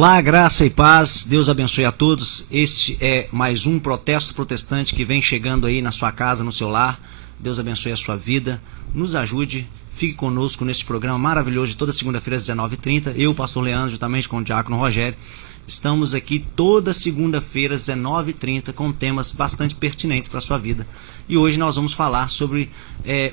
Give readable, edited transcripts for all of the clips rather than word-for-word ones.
Olá, graça e paz, Deus abençoe a todos. Este é mais um Protesto Protestante que vem chegando aí na sua casa, no seu lar. Deus abençoe a sua vida, nos ajude, fique conosco neste programa maravilhoso de toda segunda-feira às 19h30. Eu, pastor Leandro, juntamente com o diácono Rogério, estamos aqui toda segunda-feira às 19h30 com temas bastante pertinentes para a sua vida. E hoje nós vamos falar sobre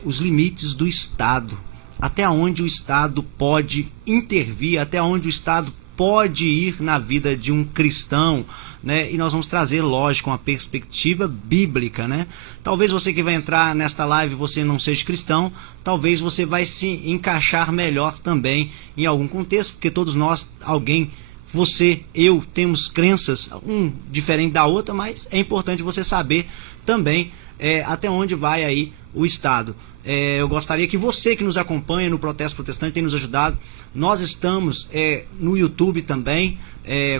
os limites do Estado. Até onde o Estado pode intervir, até onde o Estado pode ir na vida de um cristão, né? E nós vamos trazer, lógico, uma perspectiva bíblica, né? Talvez você que vai entrar nesta live, você não seja cristão, talvez você vai se encaixar melhor também em algum contexto, porque todos nós, você, eu, temos crenças, um diferente da outra, mas é importante você saber também até onde vai aí o Estado. Eu gostaria que você que nos acompanha no Protesto Protestante tenha nos ajudado. Nós estamos no YouTube também,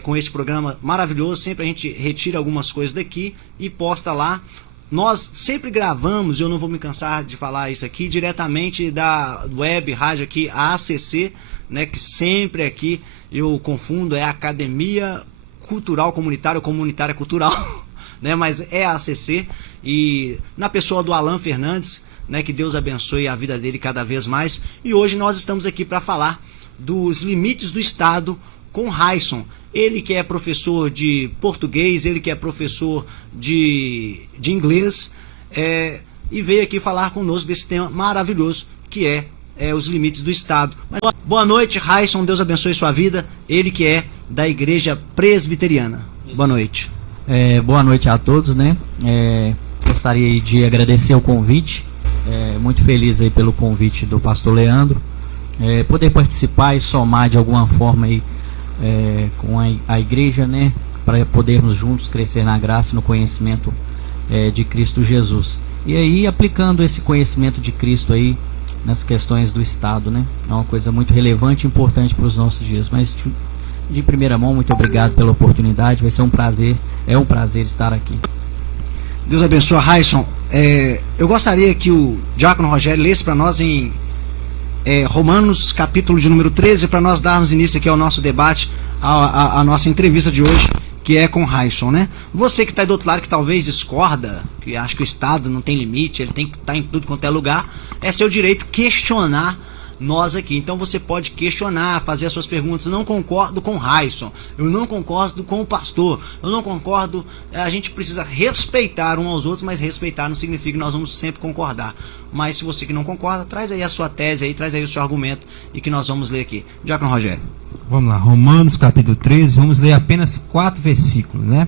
com esse programa maravilhoso. Sempre a gente retira algumas coisas daqui e posta lá. Nós sempre gravamos, eu não vou me cansar de falar isso aqui, diretamente da web, rádio aqui, a ACC, né, que sempre aqui eu confundo, é Academia Cultural Comunitária, ou Comunitária Cultural, né, mas é a ACC, e na pessoa do Alan Fernandes, né, que Deus abençoe a vida dele cada vez mais. E hoje nós estamos aqui para falar dos limites do Estado com Raison. Ele que é professor de português, ele que é professor de inglês, e veio aqui falar conosco desse tema maravilhoso que é os limites do Estado. Mas, boa noite, Raison, Deus abençoe sua vida. Ele que é da Igreja Presbiteriana. Boa noite. Boa noite a todos, né? Gostaria de agradecer o convite. Muito feliz aí pelo convite do pastor Leandro, poder participar e somar de alguma forma aí, com a igreja, né, para podermos juntos crescer na graça e no conhecimento de Cristo Jesus. E aí, aplicando esse conhecimento de Cristo aí nas questões do Estado, né, é uma coisa muito relevante e importante para os nossos dias. Mas de primeira mão, muito obrigado pela oportunidade, vai ser um prazer, é um prazer estar aqui. Deus abençoe, Raison. Eu gostaria que o diácono Rogério lesse para nós em Romanos, capítulo de número 13, para nós darmos início aqui ao nosso debate, a nossa entrevista de hoje, que é com Raison, né? Você que está do outro lado, que talvez discorda, que acha que o Estado não tem limite, ele tem que estar em tudo quanto é lugar, é seu direito questionar nós aqui. Então você pode questionar, fazer as suas perguntas. Não concordo com Raison, eu não concordo com o pastor, eu não concordo. A gente precisa respeitar um aos outros, mas respeitar não significa que nós vamos sempre concordar. Mas se você que não concorda, traz aí a sua tese aí, traz aí o seu argumento, e que nós vamos ler aqui. Diácono Rogério. Vamos lá, Romanos capítulo 13, vamos ler apenas 4 versículos, né?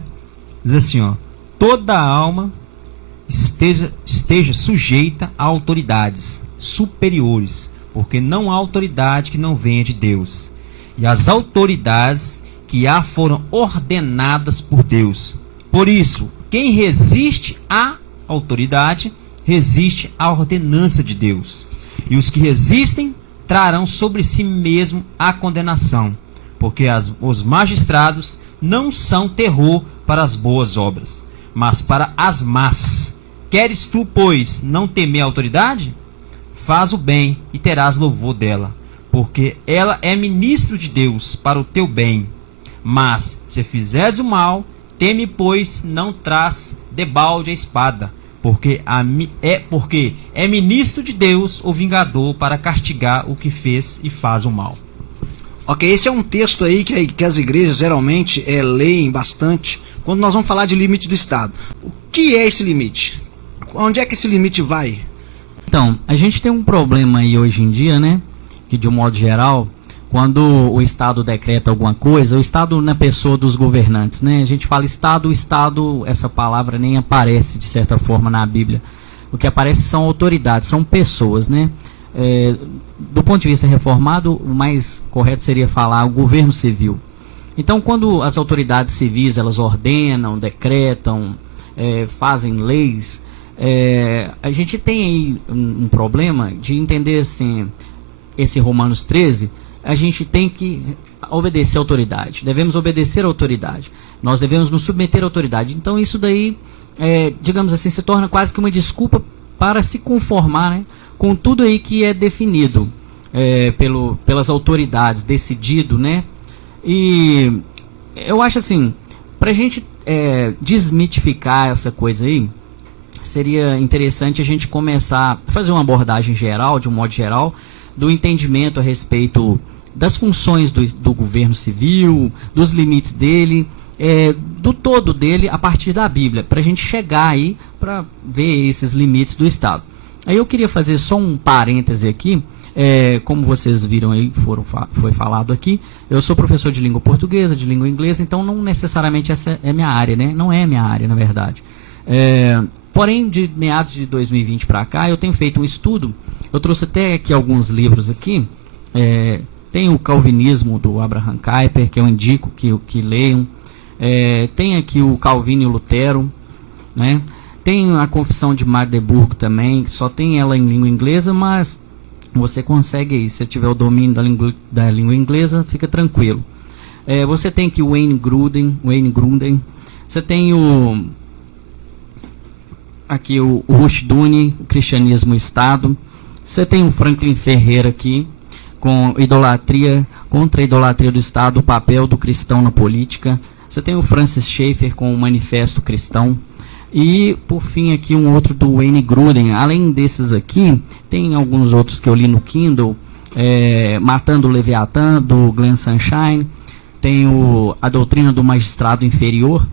Diz assim, ó: toda alma esteja sujeita a autoridades superiores, porque não há autoridade que não venha de Deus, e as autoridades que há foram ordenadas por Deus. Por isso, quem resiste à autoridade, resiste à ordenança de Deus. E os que resistem trarão sobre si mesmo a condenação, porque os magistrados não são terror para as boas obras, mas para as más. Queres tu, pois, não temer a autoridade? Faz o bem e terás louvor dela, porque ela é ministro de Deus para o teu bem. Mas, se fizeres o mal, teme, pois não traz debalde a espada, porque é ministro de Deus o vingador para castigar o que fez e faz o mal. Ok, esse é um texto aí que as igrejas geralmente leem bastante quando nós vamos falar de limite do Estado. O que é esse limite? Onde é que esse limite vai? Então, a gente tem um problema aí hoje em dia, né, que de um modo geral, quando o Estado decreta alguma coisa, o Estado na pessoa dos governantes, né, a gente fala Estado, essa palavra nem aparece de certa forma na Bíblia. O que aparece são autoridades, são pessoas, né. Do ponto de vista reformado, o mais correto seria falar o governo civil. Então, quando as autoridades civis, elas ordenam, decretam, fazem leis, a gente tem aí um problema de entender assim, esse Romanos 13, a gente tem que obedecer à autoridade, devemos obedecer à autoridade, nós devemos nos submeter à autoridade. Então isso daí, digamos assim, se torna quase que uma desculpa para se conformar, né, com tudo aí que é definido pelas autoridades, decidido, né? E eu acho assim, para a gente desmitificar essa coisa aí, seria interessante a gente começar a fazer uma abordagem geral, de um modo geral, do entendimento a respeito das funções do governo civil, dos limites dele, do todo dele a partir da Bíblia, para a gente chegar aí para ver esses limites do Estado. Aí eu queria fazer só um parêntese aqui. Como vocês viram aí, foi falado aqui, eu sou professor de língua portuguesa, de língua inglesa, então não necessariamente essa é minha área, né? Não é minha área, na verdade. Porém, de meados de 2020 para cá, eu tenho feito um estudo. Eu trouxe até aqui alguns livros aqui. Tem o Calvinismo do Abraham Kuyper, que eu indico que leiam. Tem aqui o Calvino e o Lutero, né? Tem a Confissão de Magdeburgo também, que só tem ela em língua inglesa, mas você consegue aí, se tiver o domínio da língua inglesa, fica tranquilo. Você tem aqui o Wayne Grudem, você tem aqui o Rushdoony, o Cristianismo e o Estado. Você tem o Franklin Ferreira aqui, com idolatria, contra a idolatria do Estado, o papel do cristão na política. Você tem o Francis Schaeffer com o Manifesto Cristão. E, por fim, aqui um outro do Wayne Grudem. Além desses aqui, tem alguns outros que eu li no Kindle. Matando o Leviatã, do Glenn Sunshine. Tem a Doutrina do Magistrado Inferior,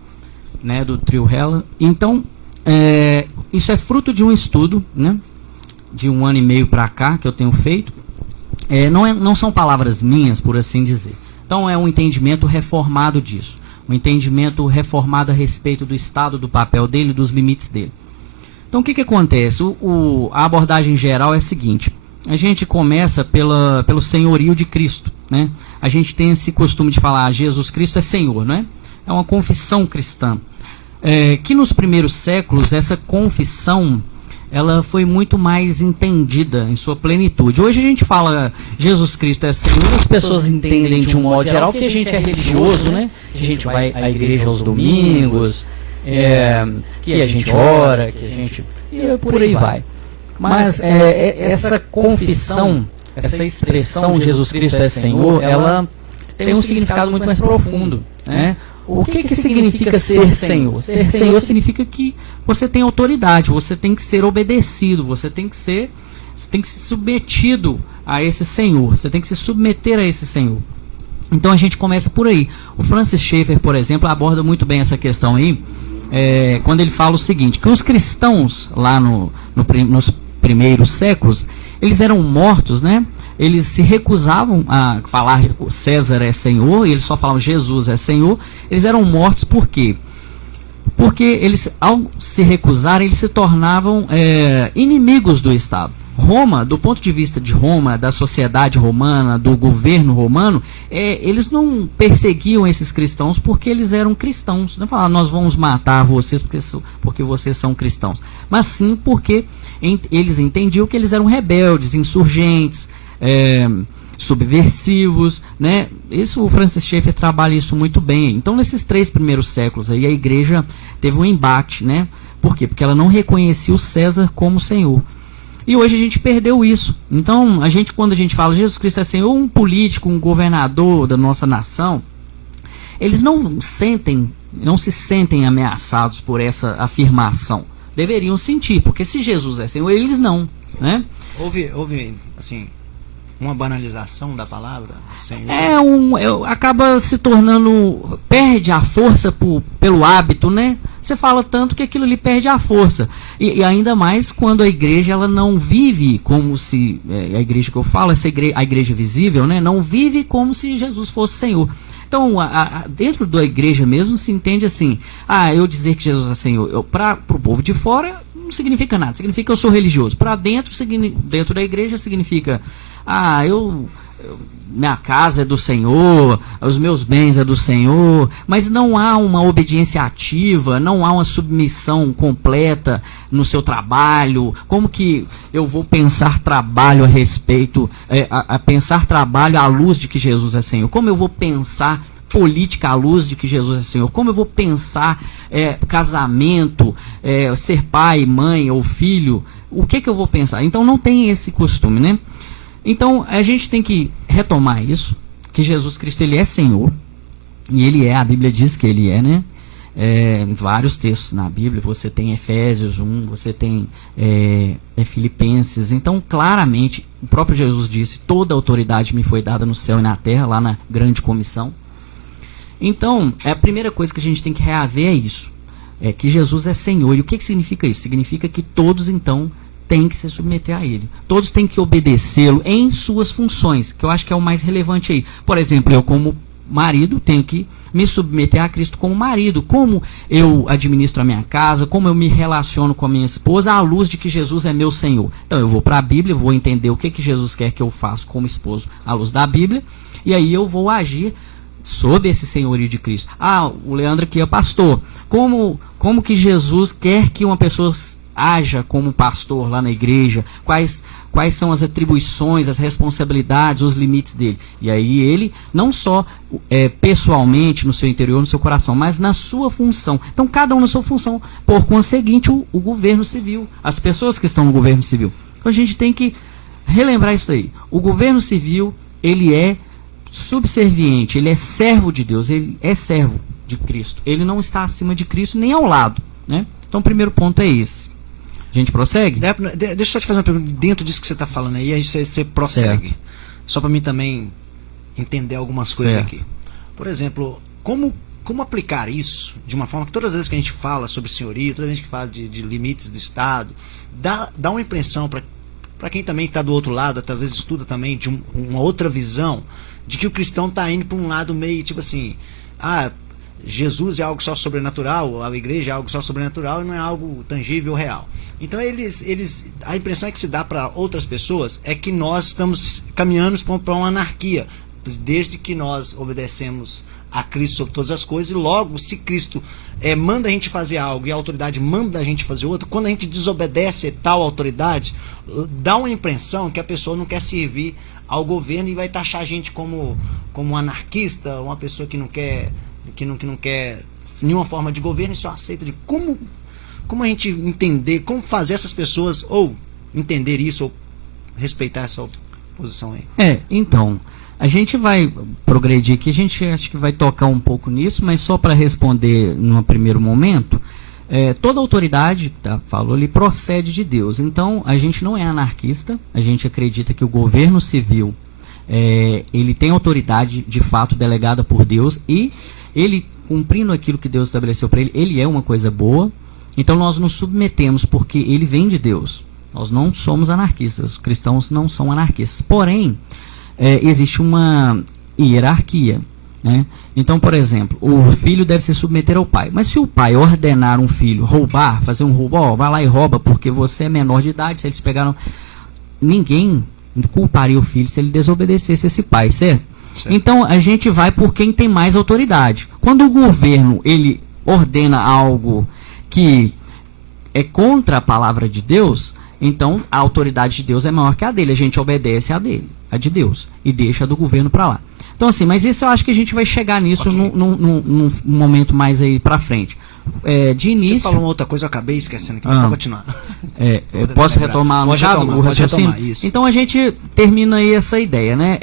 né, do Trio Heller. Então, isso é fruto de um estudo, né, de 1 ano e meio para cá, que eu tenho feito. Não são palavras minhas, por assim dizer. Então, é um entendimento reformado disso. Um entendimento reformado a respeito do Estado, do papel dele, dos limites dele. Então, o que acontece? A abordagem geral é a seguinte: a gente começa pelo senhorio de Cristo, né? A gente tem esse costume de falar, Jesus Cristo é Senhor, né? É uma confissão cristã. Que nos primeiros séculos, essa confissão, ela foi muito mais entendida em sua plenitude. Hoje a gente fala Jesus Cristo é Senhor, as pessoas entendem de um modo geral que a gente é religioso, né? Que a gente vai à igreja aos domingos, que a gente ora, que a gente... e por aí vai. Mas essa confissão, essa expressão Jesus Cristo é Senhor, ela tem um significado muito mais profundo, né? O que significa ser Senhor? Ser Senhor significa que você tem autoridade, você tem que ser obedecido, você tem que ser submetido a esse Senhor, você tem que se submeter a esse Senhor. Então a gente começa por aí. O Francis Schaeffer, por exemplo, aborda muito bem essa questão aí, quando ele fala o seguinte, que os cristãos lá nos primeiros séculos, eles eram mortos, né? Eles se recusavam a falar César é Senhor, e eles só falavam Jesus é Senhor. Eles eram mortos por quê? Porque eles, ao se recusarem, eles se tornavam inimigos do Estado. Roma, do ponto de vista de Roma, da sociedade romana, do governo romano, eles não perseguiam esses cristãos porque eles eram cristãos. Não falavam, nós vamos matar vocês porque vocês são cristãos. Mas sim porque eles entendiam que eles eram rebeldes, insurgentes, subversivos, né? Isso, o Francis Schaeffer trabalha isso muito bem. Então, nesses 3 primeiros séculos aí, a igreja teve um embate, né? Por quê? Porque ela não reconhecia o César como Senhor. E hoje a gente perdeu isso. Então, quando a gente fala Jesus Cristo é Senhor, um político, um governador da nossa nação, eles não se sentem ameaçados por essa afirmação. Deveriam sentir, porque se Jesus é Senhor, eles não, né? Houve assim, uma banalização da palavra Senhor? Acaba se tornando, perde a força pelo hábito, né? Você fala tanto que aquilo ali perde a força. E ainda mais quando a igreja ela não vive como se, a igreja que eu falo, a igreja visível, né? Não vive como se Jesus fosse Senhor. Então, dentro da igreja mesmo se entende assim, eu dizer que Jesus é Senhor, para o povo de fora não significa nada, significa que eu sou religioso. Para dentro da igreja significa, minha casa é do Senhor, os meus bens é do Senhor, mas não há uma obediência ativa, não há uma submissão completa no seu trabalho. Como que eu vou pensar trabalho a respeito, pensar trabalho à luz de que Jesus é Senhor? Como eu vou pensar política à luz de que Jesus é Senhor? Como eu vou pensar casamento, ser pai, mãe ou filho? O que eu vou pensar? Então não tem esse costume, né? Então a gente tem que retomar isso, que Jesus Cristo ele é Senhor, E ele é, a Bíblia diz que ele é, né? Vários textos na Bíblia, você tem Efésios 1, você tem Filipenses. Então, claramente, o próprio Jesus disse: toda autoridade me foi dada no céu e na terra, lá na grande comissão. Então, a primeira coisa que a gente tem que reaver é isso, é que Jesus é Senhor. E o que significa isso? Significa que todos, então, têm que se submeter a Ele. Todos têm que obedecê-lo em suas funções, que eu acho que é o mais relevante aí. Por exemplo, eu como marido tenho que me submeter a Cristo como marido, como eu administro a minha casa, como eu me relaciono com a minha esposa, à luz de que Jesus é meu Senhor. Então eu vou para a Bíblia, vou entender o que Jesus quer que eu faça como esposo à luz da Bíblia, e aí eu vou agir sob esse senhorio de Cristo. O Leandro aqui é pastor. Como que Jesus quer que uma pessoa haja como pastor lá na igreja? Quais são as atribuições, as responsabilidades, os limites dele? E aí ele, não só pessoalmente, no seu interior, no seu coração, mas na sua função. Então, cada um na sua função. Por conseguinte, o governo civil, as pessoas que estão no governo civil. Então, a gente tem que relembrar isso aí. O governo civil, ele é subserviente, ele é servo de Deus, ele é servo de Cristo. Ele não está acima de Cristo, nem ao lado, né? Então, o primeiro ponto é esse. A gente prossegue? Deixa eu só te fazer uma pergunta. Dentro disso que você está falando aí, você prossegue. Certo. Só para mim também entender algumas coisas Certo. aqui. Por exemplo, como aplicar isso de uma forma que todas as vezes que a gente fala sobre senhorio, toda vez que fala de limites do Estado, dá uma impressão para quem também está do outro lado, talvez estuda também de uma outra visão, de que o cristão está indo para um lado meio tipo assim, Jesus é algo só sobrenatural, a igreja é algo só sobrenatural e não é algo tangível ou real. Então a impressão que se dá para outras pessoas é que nós estamos caminhando para uma anarquia, desde que nós obedecemos a Cristo sobre todas as coisas, e logo, se Cristo manda a gente fazer algo e a autoridade manda a gente fazer outro, quando a gente desobedece tal autoridade, dá uma impressão que a pessoa não quer servir ao governo e vai taxar a gente como um anarquista, uma pessoa que não quer nenhuma forma de governo e só aceita de como a gente entender, como fazer essas pessoas ou entender isso ou respeitar essa posição aí. Então, a gente vai progredir aqui, a gente acho que vai tocar um pouco nisso, mas só para responder num primeiro momento, toda autoridade, falou ali, procede de Deus. Então, a gente não é anarquista, a gente acredita que o governo civil, ele tem autoridade de fato delegada por Deus e ele, cumprindo aquilo que Deus estabeleceu para ele, ele é uma coisa boa. Então nós nos submetemos porque ele vem de Deus. Nós não somos anarquistas, os cristãos não são anarquistas. Porém, existe uma hierarquia, né? Então, por exemplo, o filho deve se submeter ao pai. Mas se o pai ordenar um filho roubar, fazer um roubo, vai lá e rouba porque você é menor de idade, se eles pegaram... Ninguém culparia o filho se ele desobedecesse esse pai, certo? Então a gente vai por quem tem mais autoridade. Quando o governo ele ordena algo que é contra a palavra de Deus, então a autoridade de Deus é maior que a dele. A gente obedece a dele, a de Deus, e deixa a do governo para lá. Então assim, mas isso eu acho que a gente vai chegar nisso num momento mais aí para frente. De início... Você falou uma outra coisa, eu acabei esquecendo aqui, mas pode continuar. Eu posso retomar no caso o raciocínio? Então a gente termina aí essa ideia, né?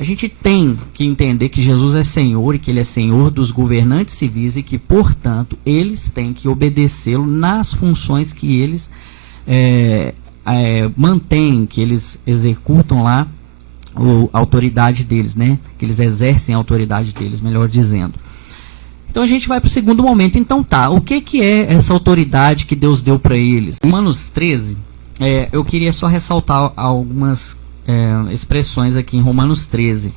A gente tem que entender que Jesus é Senhor e que Ele é Senhor dos governantes civis e que, portanto, eles têm que obedecê-lo nas funções que eles mantêm, que eles executam lá a autoridade deles, né? Que eles exercem a autoridade deles, melhor dizendo. Então a gente vai para o segundo momento. Então o que é essa autoridade que Deus deu para eles? Em Romanos 13, eu queria só ressaltar algumas expressões aqui em Romanos 13.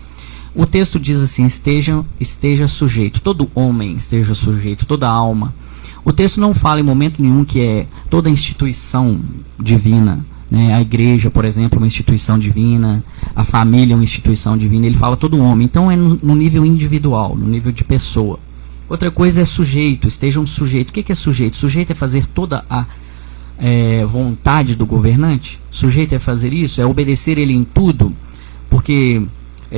O texto diz assim: esteja sujeito, todo homem esteja sujeito, toda alma. O texto não fala em momento nenhum que é toda instituição divina, né? A igreja, por exemplo, é uma instituição divina, a família é uma instituição divina. Ele fala todo homem, então é no nível individual, no nível de pessoa. Outra coisa é sujeito, esteja um sujeito. O que é sujeito? Sujeito é fazer toda a vontade do governante. Sujeito é fazer isso, é obedecer ele em tudo, porque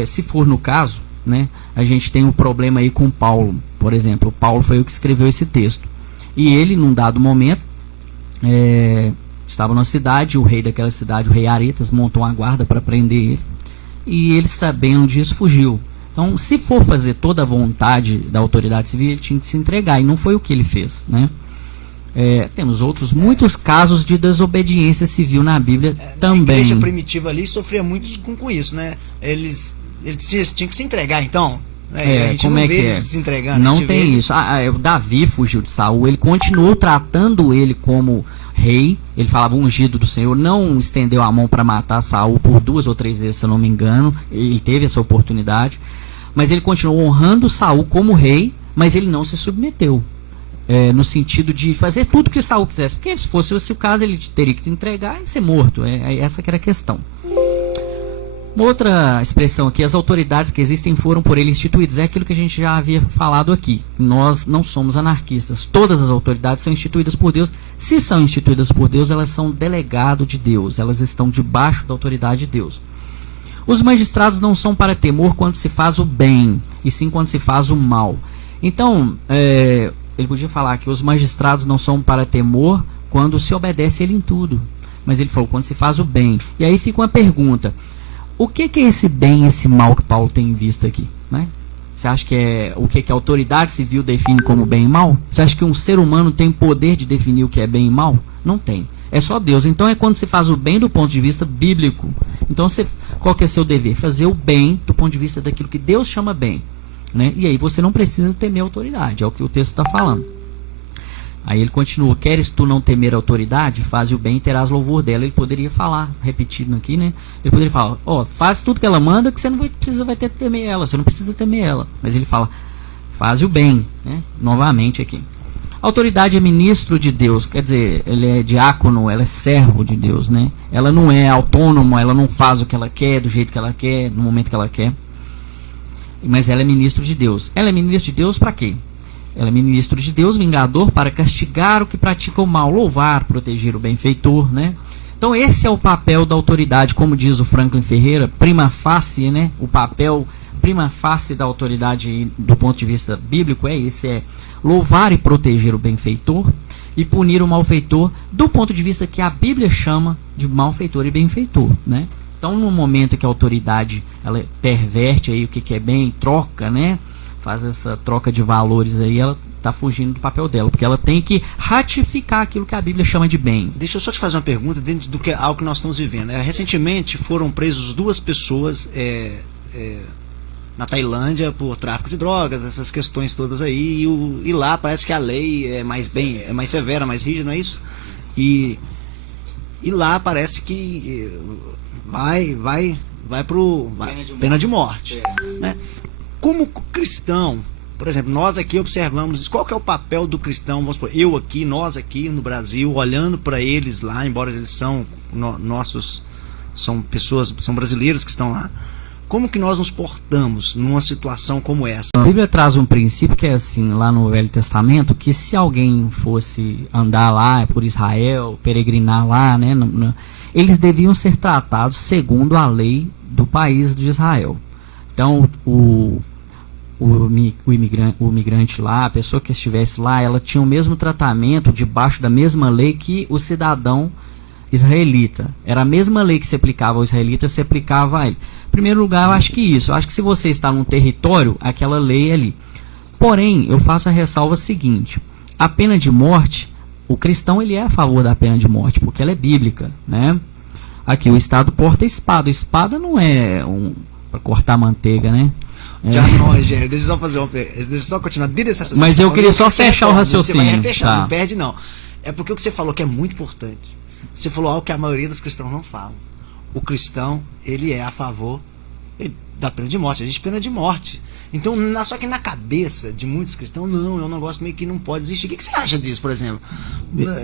se for no caso, né, a gente tem um problema aí com Paulo, por exemplo. Paulo foi o que escreveu esse texto, e ele num dado momento estava numa cidade, o rei daquela cidade, o rei Aretas, montou uma guarda para prender ele, e ele, sabendo disso, fugiu. Então, se for fazer toda a vontade da autoridade civil, ele tinha que se entregar, e não foi o que ele fez, né? Temos muitos casos de desobediência civil na Bíblia também. A igreja primitiva ali sofria muito com isso, né? Eles tinham que se entregar, então. A gente como não é vê que eles é? se entregando. Não tem isso. O Davi fugiu de Saul, ele continuou tratando ele como rei. Ele falava ungido do Senhor, não estendeu a mão para matar Saul por 2 ou 3 vezes, se eu não me engano. Ele teve essa oportunidade, mas ele continuou honrando Saul como rei, mas ele não se submeteu. No sentido de fazer tudo que Saul quisesse, porque se fosse o caso, ele teria que entregar e ser morto. Essa que era a questão. Uma outra expressão aqui: as autoridades que existem foram por ele instituídas. É aquilo que a gente já havia falado aqui. Nós não somos anarquistas. Todas as autoridades são instituídas por Deus. Se são instituídas por Deus, elas são delegado de Deus. Elas estão debaixo da autoridade de Deus. Os magistrados não são para temor quando se faz o bem, e sim quando se faz o mal. Então, ele podia falar que os magistrados não são para temor quando se obedece ele em tudo. Mas ele falou quando se faz o bem. E aí fica uma pergunta: o que é esse bem e esse mal que Paulo tem em vista aqui, né? Você acha que o que a autoridade civil define como bem e mal? Você acha que um ser humano tem poder de definir o que é bem e mal? Não tem. É só Deus. Então é quando se faz o bem do ponto de vista bíblico. Então qual que é seu dever? Fazer o bem do ponto de vista daquilo que Deus chama bem, né? E aí você não precisa temer a autoridade. É o que o texto está falando. Aí ele continua: queres tu não temer a autoridade? Faze o bem e terás louvor dela. Ele poderia falar, repetindo aqui, né? Ele poderia falar: faz tudo que ela manda, que você não vai ter que temer ela. Você não precisa temer ela. Mas ele fala: faze o bem, né? Novamente aqui. A autoridade é ministro de Deus, quer dizer, ele é diácono, ela é servo de Deus, né? Ela não é autônoma, ela não faz o que ela quer, do jeito que ela quer, no momento que ela quer. Mas ela é ministro de Deus. Ela é ministro de Deus para quê? Ela é ministro de Deus, vingador, para castigar o que pratica o mal, louvar, proteger o benfeitor, né? Então esse é o papel da autoridade, como diz o Franklin Ferreira, prima facie, né? O papel prima facie da autoridade do ponto de vista bíblico é esse, louvar e proteger o benfeitor e punir o malfeitor do ponto de vista que a Bíblia chama de malfeitor e benfeitor, né? Então no momento que a autoridade ela perverte aí o que é bem, troca, né? Faz essa troca de valores aí, ela está fugindo do papel dela, porque ela tem que ratificar aquilo que a Bíblia chama de bem. Deixa eu só te fazer uma pergunta dentro do que algo que nós estamos vivendo. Recentemente foram presos 2 pessoas na Tailândia por tráfico de drogas, essas questões todas aí, e lá parece que a lei é mais severa, mais rígida, não é isso? E lá parece que vai pena de morte, né? Como cristão, por exemplo, nós aqui observamos qual que é o papel do cristão, vamos supor, nós aqui no Brasil, olhando para eles lá, embora eles são são brasileiros que estão lá. Como que nós nos portamos numa situação como essa? A Bíblia traz um princípio que é assim, lá no Velho Testamento, que se alguém fosse andar lá por Israel, peregrinar lá, né, eles deviam ser tratados segundo a lei do país de Israel. Então, o imigrante lá, a pessoa que estivesse lá, ela tinha o mesmo tratamento debaixo da mesma lei que o cidadão israelita. Era a mesma lei que se aplicava ao israelita, se aplicava a ele. Em primeiro lugar, eu acho que isso. Eu acho que se você está num território, aquela lei é ali. Porém, eu faço a ressalva seguinte: a pena de morte, o cristão ele é a favor da pena de morte, porque ela é bíblica, né? Aqui, o Estado porta espada. Espada não é para cortar manteiga, né? Já não, Eugênio, deixa eu só fazer deixa eu só continuar dentro desse raciocínio. Mas eu queria só fechar o raciocínio. Você vai fechar, tá. Não perde não. É porque o que você falou que é muito importante. Você falou algo que a maioria dos cristãos não falam. O cristão, ele é a favor da pena de morte. Existe pena de morte. Então, só que na cabeça de muitos cristãos, não, é um negócio meio que não pode existir. O que você acha disso, por exemplo?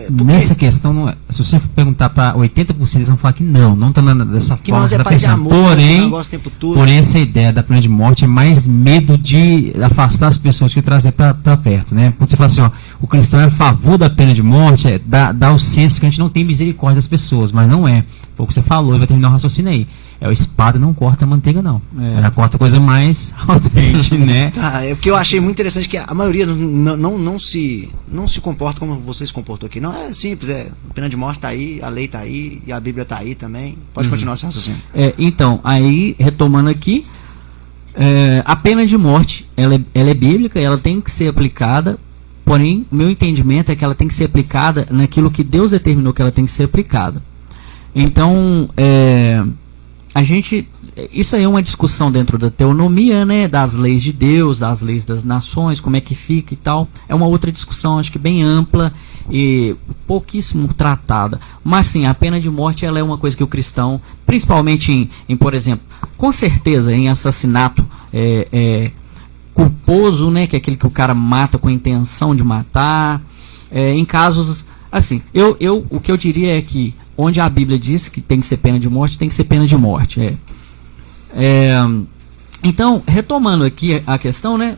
Nessa questão, não é, se você perguntar para 80%, eles vão falar que não está dessa que forma. Nós é paz e amor, o tempo todo. Porém, essa ideia da pena de morte é mais medo de afastar as pessoas que trazer para perto, né? Quando você fala assim, o cristão é a favor da pena de morte, dá o senso que a gente não tem misericórdia das pessoas, mas não é. O que você falou, vai terminar o raciocínio aí. A espada não corta a manteiga, não. Ela corta coisa mais autêntica, né? Tá, é porque eu achei muito interessante que a maioria não se comporta como você se comportou aqui. Não, é simples, a pena de morte está aí, a lei está aí, e a Bíblia está aí também. Pode continuar seu raciocínio. Então, aí, retomando aqui, A pena de morte, ela é bíblica, ela tem que ser aplicada, porém, o meu entendimento é que ela tem que ser aplicada naquilo que Deus determinou que ela tem que ser aplicada. Então, isso aí é uma discussão dentro da teonomia, né, das leis de Deus, das leis das nações, como é que fica e tal. É uma outra discussão, acho que bem ampla e pouquíssimo tratada. Mas sim, a pena de morte ela é uma coisa que o cristão, principalmente em por exemplo, com certeza em assassinato culposo, né, que é aquele que o cara mata com a intenção de matar, em casos assim, o que eu diria é que onde a Bíblia diz que tem que ser pena de morte, tem que ser pena de morte. Então, retomando aqui a questão, né?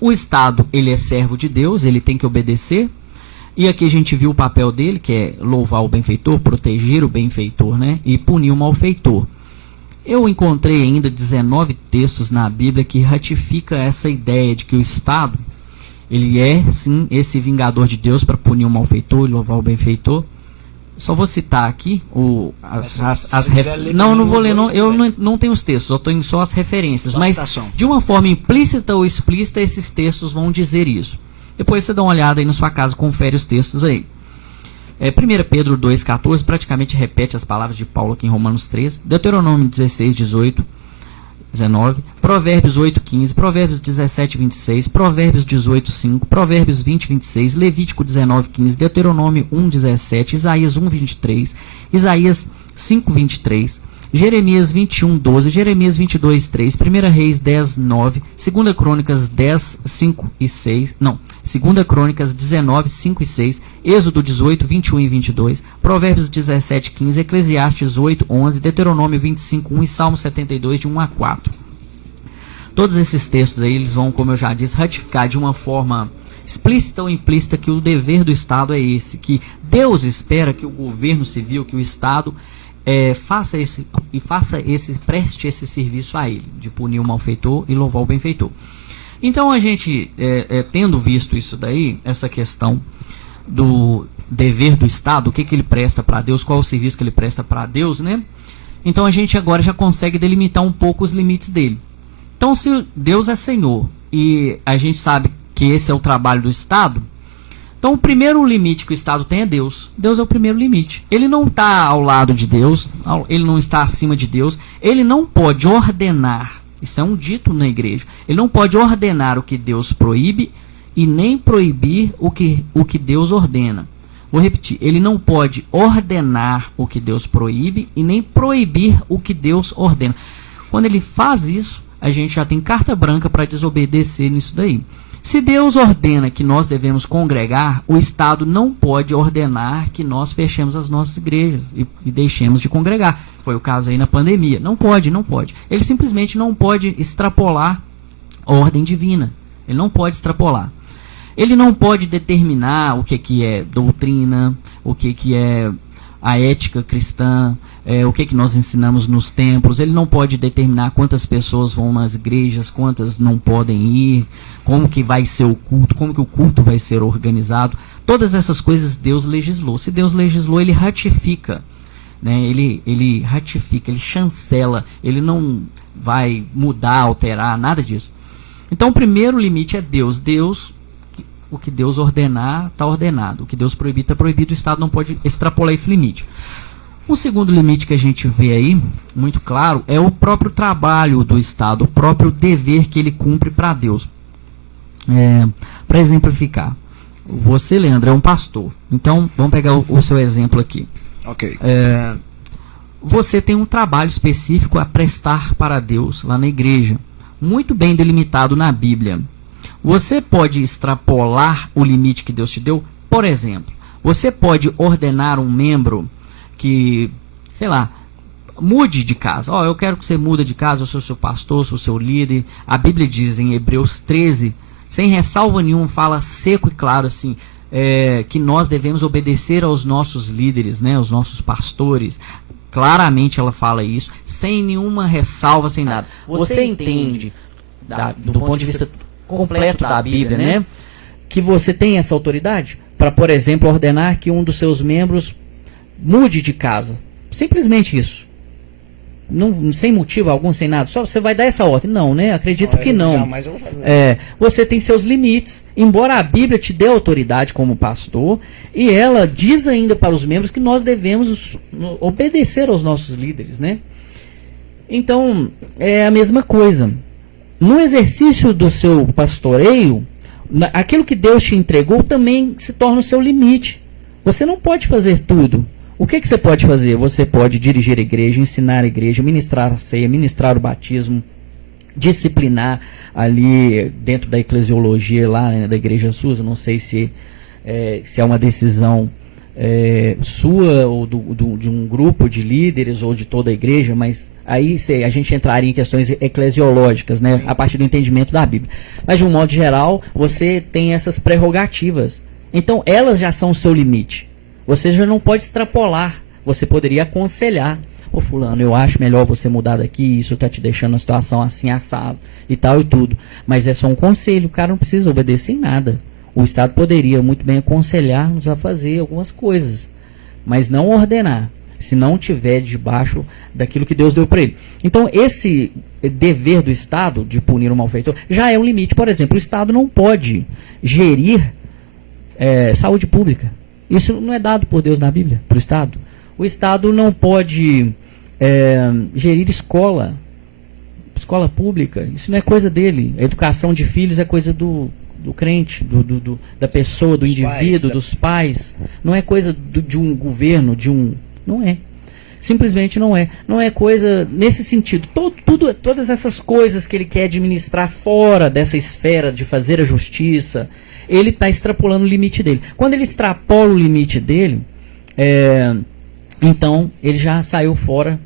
O Estado, ele é servo de Deus, ele tem que obedecer. E aqui a gente viu o papel dele, que é louvar o benfeitor, proteger o benfeitor, né? E punir o malfeitor. Eu encontrei ainda 19 textos na Bíblia que ratifica essa ideia de que o Estado, ele é, sim, esse vingador de Deus para punir o malfeitor e louvar o benfeitor. Só vou citar aqui não vou ler, não, eu não tenho os textos, eu tenho só as referências, mas de uma forma implícita ou explícita esses textos vão dizer isso. Depois você dá uma olhada aí na sua casa, confere os textos aí. 1 Pedro 2,14 praticamente repete as palavras de Paulo aqui em Romanos 13, Deuteronômio 16, 18, 19, Provérbios 8, 15, Provérbios 17, 26, Provérbios 18, 5, Provérbios 20, 26, Levítico 19, 15, Deuteronômio 1, 17, Isaías 1, 23, Isaías 5, 23, Jeremias 21, 12, Jeremias 22, 3, 1 Reis 10, 9, 2 Crônicas 10, 5 e 6, não, 2 Crônicas 19, 5 e 6, Êxodo 18, 21 e 22, Provérbios 17, 15, Eclesiastes 8, 11, Deuteronômio 25, 1 e Salmo 72, de 1 a 4. Todos esses textos aí, eles vão, como eu já disse, ratificar de uma forma explícita ou implícita que o dever do Estado é esse, que Deus espera que o governo civil, que o Estado preste esse serviço a ele, de punir o malfeitor e louvar o benfeitor. Então a gente, tendo visto isso daí, essa questão do dever do Estado, o que ele presta para Deus, qual o serviço que ele presta para Deus, né? Então a gente agora já consegue delimitar um pouco os limites dele. Então, se Deus é Senhor e a gente sabe que esse é o trabalho do Estado, então o primeiro limite que o Estado tem é Deus. Deus é o primeiro limite. Ele não está ao lado de Deus, ele não está acima de Deus, ele não pode ordenar, isso é um dito na igreja, ele não pode ordenar o que Deus proíbe e nem proibir o que Deus ordena. Vou repetir, ele não pode ordenar o que Deus proíbe e nem proibir o que Deus ordena. Quando ele faz isso, a gente já tem carta branca para desobedecer nisso daí. Se Deus ordena que nós devemos congregar, o Estado não pode ordenar que nós fechemos as nossas igrejas e deixemos de congregar. Foi o caso aí na pandemia. Não pode. Ele simplesmente não pode extrapolar a ordem divina. Ele não pode extrapolar. Ele não pode determinar o que é doutrina, o que é a ética cristã, o que nós ensinamos nos templos. Ele não pode determinar quantas pessoas vão nas igrejas, quantas não podem ir, como que vai ser o culto, como que o culto vai ser organizado. Todas essas coisas Deus legislou. Se Deus legislou, ele ratifica, né? Ele ratifica, ele chancela, ele não vai mudar, alterar, nada disso. Então o primeiro limite é Deus. O que Deus ordenar, está ordenado. O que Deus proibir, está proibido. O Estado não pode extrapolar esse limite. Um segundo limite que a gente vê aí, muito claro, é o próprio trabalho do Estado, o próprio dever que ele cumpre para Deus. Para exemplificar, você, Leandro, é um pastor. Então, vamos pegar o seu exemplo aqui. Ok. Você tem um trabalho específico a prestar para Deus lá na igreja, muito bem delimitado na Bíblia. Você pode extrapolar o limite que Deus te deu? Por exemplo, você pode ordenar um membro que, sei lá, mude de casa. Eu quero que você mude de casa, eu sou seu pastor, sou seu líder. A Bíblia diz em Hebreus 13, sem ressalva nenhuma, fala seco e claro assim, que nós devemos obedecer aos nossos líderes, né, aos nossos pastores. Claramente ela fala isso, sem nenhuma ressalva, sem nada. Você entende, do ponto de vista completo da Bíblia, né, que você tem essa autoridade para, por exemplo, ordenar que um dos seus membros mude de casa. Simplesmente isso. sem motivo algum, sem nada, só você vai dar essa ordem. Não, né? Acredito que não. Jamais eu vou fazer. Você tem seus limites, embora a Bíblia te dê autoridade como pastor, e ela diz ainda para os membros que nós devemos obedecer aos nossos líderes, né? Então, é a mesma coisa. No exercício do seu pastoreio, aquilo que Deus te entregou também se torna o seu limite. Você não pode fazer tudo. O que você pode fazer? Você pode dirigir a igreja, ensinar a igreja, ministrar a ceia, ministrar o batismo, disciplinar ali dentro da eclesiologia lá, né, da igreja SUS. Não sei se é uma decisão sua ou de um grupo de líderes ou de toda a igreja, mas aí a gente entraria em questões eclesiológicas, né, a partir do entendimento da Bíblia. Mas de um modo geral, você tem essas prerrogativas. Então elas já são o seu limite. Você já não pode extrapolar. Você poderia aconselhar. Ô fulano, eu acho melhor você mudar daqui, isso está te deixando uma situação assim, assado, e tal e tudo. Mas é só um conselho, o cara não precisa obedecer em nada. O Estado poderia muito bem aconselhar-nos a fazer algumas coisas, mas não ordenar, se não tiver debaixo daquilo que Deus deu para ele. Então, esse dever do Estado de punir o malfeitor já é um limite. Por exemplo, o Estado não pode gerir saúde pública. Isso não é dado por Deus na Bíblia, para o Estado. O Estado não pode gerir escola pública. Isso não é coisa dele. A educação de filhos é coisa do crente, da pessoa, do indivíduo, dos pais. Não é coisa de um governo, não é. Simplesmente não é. Não é coisa nesse sentido. Todas essas coisas que ele quer administrar fora dessa esfera de fazer a justiça, ele está extrapolando o limite dele. Quando ele extrapola o limite dele, então ele já saiu fora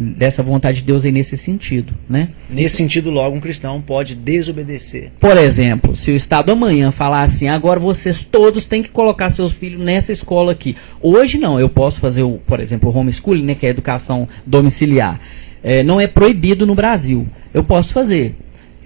dessa vontade de Deus aí nesse sentido, né? Nesse sentido, logo, um cristão pode desobedecer. Por exemplo, se o Estado amanhã falar assim, agora vocês todos têm que colocar seus filhos nessa escola aqui. Hoje não, eu posso fazer, por exemplo, o homeschooling, né, que é a educação domiciliar. Não é proibido no Brasil. Eu posso fazer.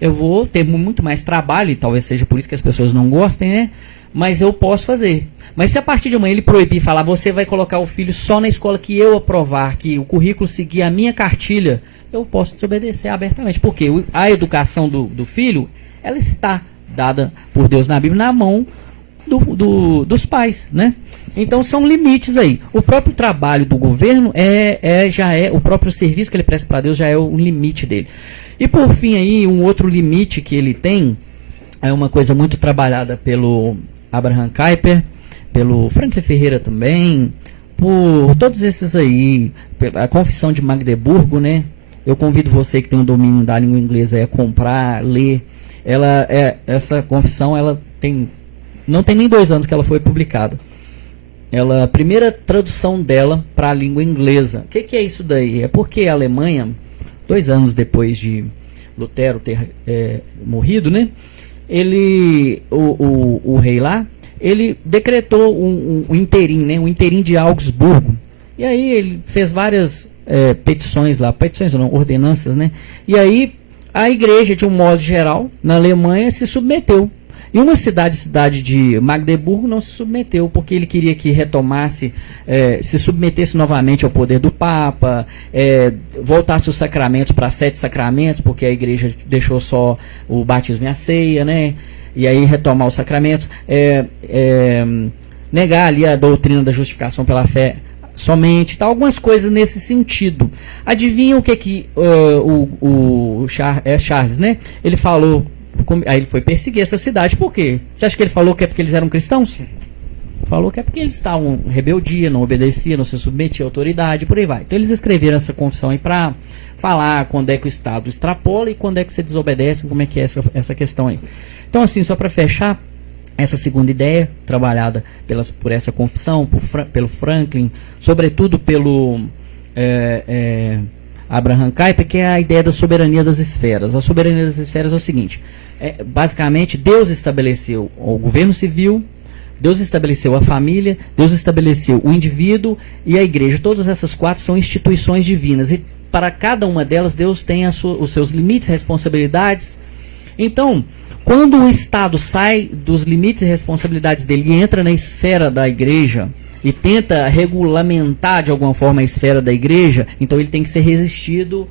Eu vou ter muito mais trabalho, e talvez seja por isso que as pessoas não gostem, né? Mas eu posso fazer. Mas se a partir de amanhã ele proibir, falar, você vai colocar o filho só na escola que eu aprovar, que o currículo seguir a minha cartilha, eu posso desobedecer abertamente. Porque a educação do filho, ela está dada por Deus na Bíblia na mão dos pais, né? Então são limites aí. O próprio trabalho do governo já é o próprio serviço que ele presta para Deus, já é o limite dele. E por fim aí, um outro limite que ele tem, é uma coisa muito trabalhada pelo Abraham Kuyper, pelo Franklin Ferreira também, por todos esses aí, a Confissão de Magdeburgo, né? Eu convido você que tem um domínio da língua inglesa a comprar, ler. Essa confissão, não tem nem 2 anos que ela foi publicada. A primeira tradução dela para a língua inglesa. O que é isso daí? É porque a Alemanha, 2 anos depois de Lutero ter morrido, né? O rei lá, ele decretou um interim, né? Um interim de Augsburgo. E aí ele fez várias petições lá, ordenanças, né? E aí a igreja, de um modo geral, na Alemanha, se submeteu. E uma cidade de Magdeburgo não se submeteu, porque ele queria que retomasse, se submetesse novamente ao poder do Papa, voltasse os sacramentos para 7 sacramentos, porque a igreja deixou só o batismo e a ceia, né? E aí retomar os sacramentos, negar ali a doutrina da justificação pela fé somente, tá? Algumas coisas nesse sentido. Adivinha o que o Charles, né? Ele falou. Aí ele foi perseguir essa cidade. Por quê? Você acha que ele falou que é porque eles eram cristãos? Falou que é porque eles estavam em rebeldia, não obedeciam, não se submetiam à autoridade, por aí vai. Então eles escreveram essa confissão aí para falar quando é que o Estado extrapola e quando é que você desobedece, como é que é essa questão aí. Então assim, só para fechar, essa segunda ideia, trabalhada por essa confissão, pelo Franklin, sobretudo pelo Abraham Kuyper, que é a ideia da soberania das esferas. A soberania das esferas é o seguinte, basicamente Deus estabeleceu o governo civil, Deus estabeleceu a família, Deus estabeleceu o indivíduo e a igreja. Todas essas 4 são instituições divinas e para cada uma delas Deus tem os seus limites, responsabilidades. Então, quando o Estado sai dos limites e responsabilidades dele e entra na esfera da igreja, e tenta regulamentar de alguma forma a esfera da igreja, então ele tem que ser resistido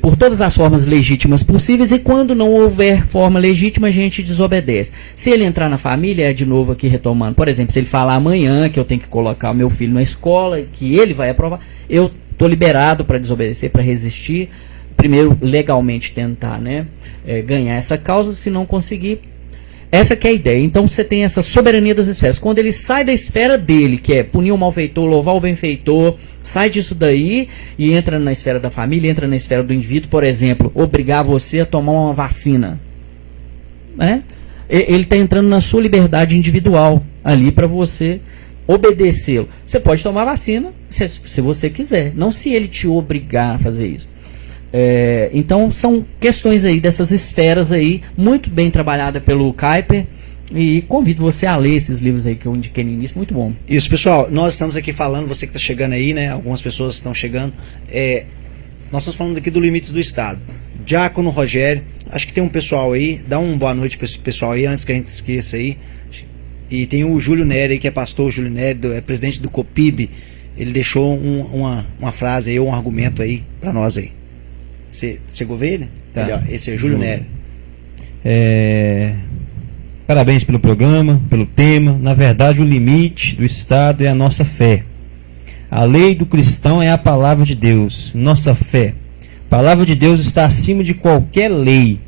por todas as formas legítimas possíveis, e quando não houver forma legítima, a gente desobedece. Se ele entrar na família, de novo aqui retomando, por exemplo, se ele falar amanhã que eu tenho que colocar o meu filho na escola, que ele vai aprovar, eu estou liberado para desobedecer, para resistir, primeiro legalmente tentar, né, ganhar essa causa. Se não conseguir, essa que é a ideia. Então você tem essa soberania das esferas. Quando ele sai da esfera dele, que é punir o malfeitor, louvar o benfeitor, sai disso daí e entra na esfera da família, entra na esfera do indivíduo, por exemplo, obrigar você a tomar uma vacina, né? Ele está entrando na sua liberdade individual ali para você obedecê-lo. Você pode tomar vacina se você quiser, não se ele te obrigar a fazer isso. Então são questões aí dessas esferas aí, muito bem trabalhada pelo Kuyper, e convido você a ler esses livros aí que eu indiquei no início, muito bom. Isso, pessoal, nós estamos aqui falando, você que está chegando aí, né, algumas pessoas estão chegando, nós estamos falando aqui do Limites do Estado. Diácono Rogério, acho que tem um pessoal aí, dá uma boa noite para esse pessoal aí, antes que a gente esqueça aí. E tem o Júlio Nery aí, que é pastor, o Júlio Nery, é presidente do COPIB, ele deixou uma frase aí, um argumento aí para nós aí. Você chegou a ver ele? Tá. Ele, ó, esse é Júlio Nery. Parabéns pelo programa, pelo tema. Na verdade, o limite do Estado é a nossa fé. A lei do cristão é a palavra de Deus, nossa fé. A palavra de Deus está acima de qualquer lei.